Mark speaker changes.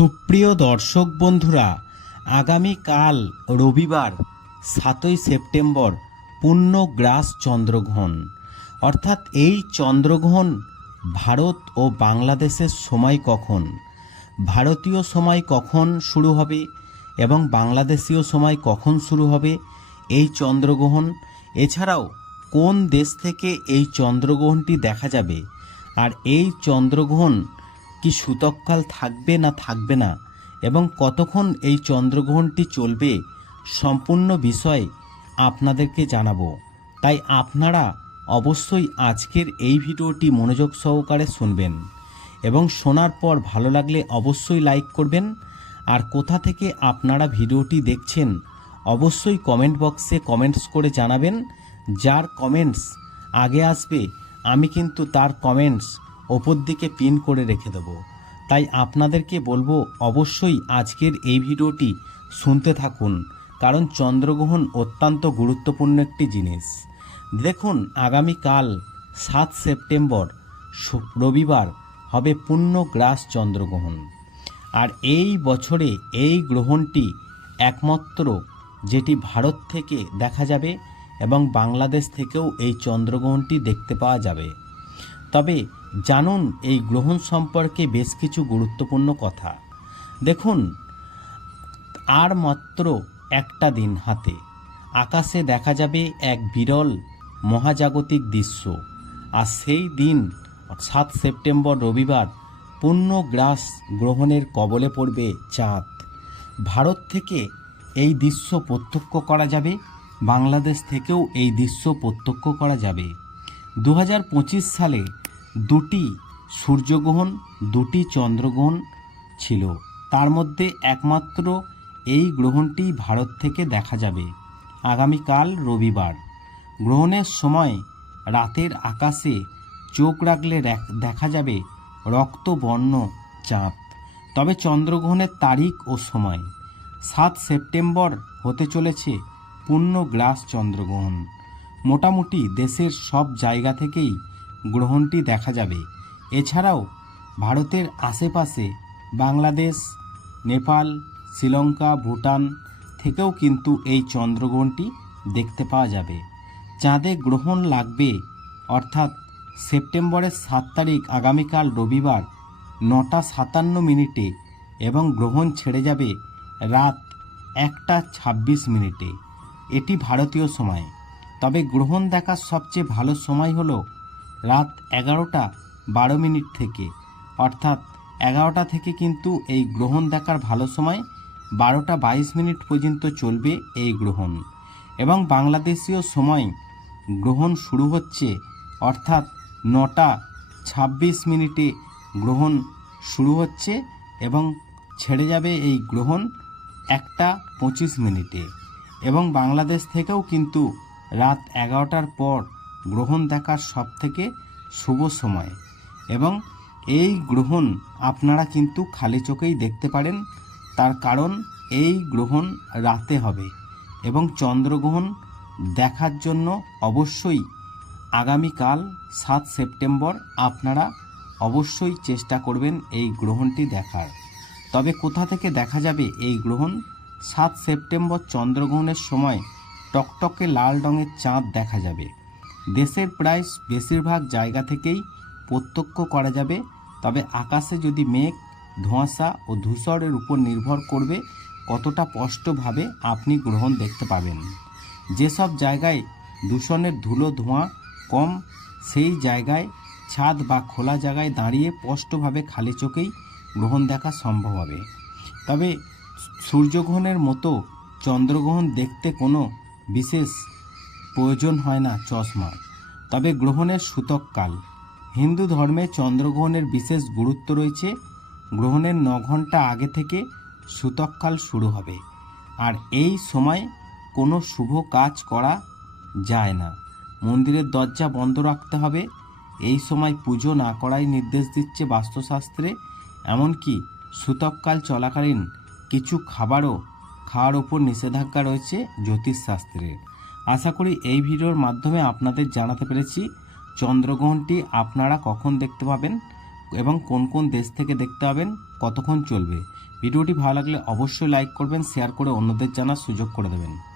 Speaker 1: সুপ্রিয় দর্শক বন্ধুরা আগামীকাল রবিবার, সাতই সেপ্টেম্বর পূর্ণগ্রাস চন্দ্রগ্রহণ। অর্থাৎ এই চন্দ্রগ্রহণ ভারত ও বাংলাদেশের সময় কখন? ভারতীয় সময় কখন শুরু হবে এবং বাংলাদেশীয় সময় কখন শুরু হবে এই চন্দ্রগ্রহণ? এছাড়াও কোন দেশ থেকে এই চন্দ্রগ্রহণটি দেখা যাবে? আর এই চন্দ্রগ্রহণ কি সূতককাল থাকবে না থাকবে না এবং কতক্ষণ এই চন্দ্রগ্রহণটি চলবে সম্পূর্ণ বিষয় আপনাদেরকে জানাব। তাই আপনারা অবশ্যই আজকের এই ভিডিওটি মনোযোগ সহকারে শুনবেন এবং শোনার পর ভালো লাগলে অবশ্যই লাইক করবেন। আর কোথা থেকে আপনারা ভিডিওটি দেখছেন অবশ্যই কমেন্ট বক্সে কমেন্টস করে জানাবেন। যার কমেন্টস আগে আসবে, আমি কিন্তু তার কমেন্টস ওপর দিকে পিন করে রেখে দেবো। তাই আপনাদেরকে বলব অবশ্যই আজকের এই ভিডিওটি শুনতে থাকুন, কারণ চন্দ্রগ্রহণ অত্যন্ত গুরুত্বপূর্ণ একটি জিনিস। দেখুন, আগামীকাল সাত সেপ্টেম্বর রবিবার হবে পূর্ণগ্রাস চন্দ্রগ্রহণ। আর এই বছরে এই গ্রহণটি একমাত্র যেটি ভারত থেকে দেখা যাবে এবং বাংলাদেশ থেকেও এই চন্দ্রগ্রহণটি দেখতে পাওয়া যাবে। তবে জানুন এই গ্রহণ সম্পর্কে বেশ কিছু গুরুত্বপূর্ণ কথা। দেখুন, আর মাত্র একটা দিন হাতে। আকাশে দেখা যাবে এক বিরল মহাজাগতিক দৃশ্য। আর সেই দিন, সাত সেপ্টেম্বর রবিবার পূর্ণগ্রাস গ্রহণের কবলে পড়বে চাঁদ। ভারত থেকে এই দৃশ্য প্রত্যক্ষ করা যাবে, বাংলাদেশ থেকেও এই দৃশ্য প্রত্যক্ষ করা যাবে। দু হাজার পঁচিশ সালে দুটি সূর্যগ্রহণ, দুটি চন্দ্রগ্রহণ ছিল। তার মধ্যে একমাত্র এই গ্রহণটি ভারত থেকে দেখা যাবে। আগামীকাল রবিবার। গ্রহণের সময় রাতের আকাশে চোখ রাখলে দেখা যাবে রক্তবর্ণ চাঁদ। তবে চন্দ্রগ্রহণের তারিখ ও সময়। সাত সেপ্টেম্বর হতে চলেছে পূর্ণগ্রাস চন্দ্রগ্রহণ। মোটামুটি দেশের সব জায়গা থেকেই গ্রহণটি দেখা যাবে। এছাড়াও, ভারতের আশেপাশে বাংলাদেশ, নেপাল, শ্রীলঙ্কা, ভুটান থেকেও কিন্তু এই চন্দ্রগ্রহণটি দেখতে পাওয়া যাবে। চাঁদে গ্রহণ লাগবে, অর্থাৎ সেপ্টেম্বরের সাত তারিখ আগামীকাল রবিবার নটা সাতান্ন মিনিটে এবং গ্রহণ ছেড়ে যাবে রাত একটা ছাব্বিশ মিনিটে। এটি ভারতীয় সময়। তবে গ্রহণ দেখার সবচেয়ে ভালো সময় হলো রাত এগারোটা বারো মিনিট থেকে। অর্থাৎ এগারোটা থেকে কিন্তু এই গ্রহণ দেখার ভালো সময় বারোটা বাইশ মিনিট পর্যন্ত চলবে এই গ্রহণ। এবং বাংলাদেশীয় সময় গ্রহণ শুরু হচ্ছে, অর্থাৎ নটা ছাব্বিশ মিনিটে গ্রহণ শুরু হচ্ছে এবং ছেড়ে যাবে এই গ্রহণ একটা পঁচিশ মিনিটে। এবং বাংলাদেশ থেকেও কিন্তু রাত এগারোটার পর গ্রহণ দেখার সবথেকে শুভ সময়। এবং এই গ্রহণ আপনারা কিন্তু খালি চোখেই দেখতে পারেন। তার কারণ এই গ্রহণ রাতে হবে। এবং চন্দ্রগ্রহণ দেখার জন্য অবশ্যই আগামীকাল সাত সেপ্টেম্বর আপনারা অবশ্যই চেষ্টা করবেন এই গ্রহণটি দেখার। তবে কোথা থেকে দেখা যাবে এই গ্রহণ? সাত সেপ্টেম্বর চন্দ্রগ্রহণের সময় টকটকে লাল রঙের চাঁদ দেখা যাবে। দেশের প্রায় বেশিরভাগ জায়গা থেকেই প্রত্যক্ষ করা যাবে, তবে আকাশে যদি মেঘ, ধোঁয়াশা ও ধূসরের উপর নির্ভর করবে, কতটা স্পষ্টভাবে আপনি গ্রহণ দেখতে পাবেন। যেসব জায়গায় দূষণের ধুলো ধোঁয়া কম, সেই জায়গায় ছাদ বা খোলা জায়গায় দাঁড়িয়ে স্পষ্টভাবে খালি চোখেই গ্রহণ দেখা সম্ভব হবে। তবে সূর্যগ্রহণের মতো চন্দ্রগ্রহণ দেখতে কোনো বিশেষ প্রয়োজন হয় না চশমা। তবে গ্রহণের সূতককাল হিন্দু ধর্মে চন্দ্রগ্রহণের বিশেষ গুরুত্ব রয়েছে। গ্রহণের ন ঘণ্টা আগে থেকে সূতককাল শুরু হবে। আর এই সময় কোনো শুভ কাজ করা যায় না। মন্দিরের দরজা বন্ধ রাখতে হবে। এই সময় পুজো না করাই নির্দেশ দিচ্ছে বাস্তুশাস্ত্রে। এমনকি সূতককাল চলাকালীন কিছু খাবারও খাওয়ার ওপর নিষেধাজ্ঞা রয়েছে জ্যোতিষশাস্ত্রের আশা করি এই ভিডিওর মাধ্যমে আপনাদের জানাতে পেরেছি চন্দ্রগ্রহণটি আপনারা কখন দেখতে পাবেন এবং কোন কোন দেশ থেকে দেখতে পাবেন, কতক্ষণ চলবে। ভিডিওটি ভালো লাগলে অবশ্যই লাইক করবেন শেয়ার করে অন্যদের জানার সুযোগ করে দেবেন।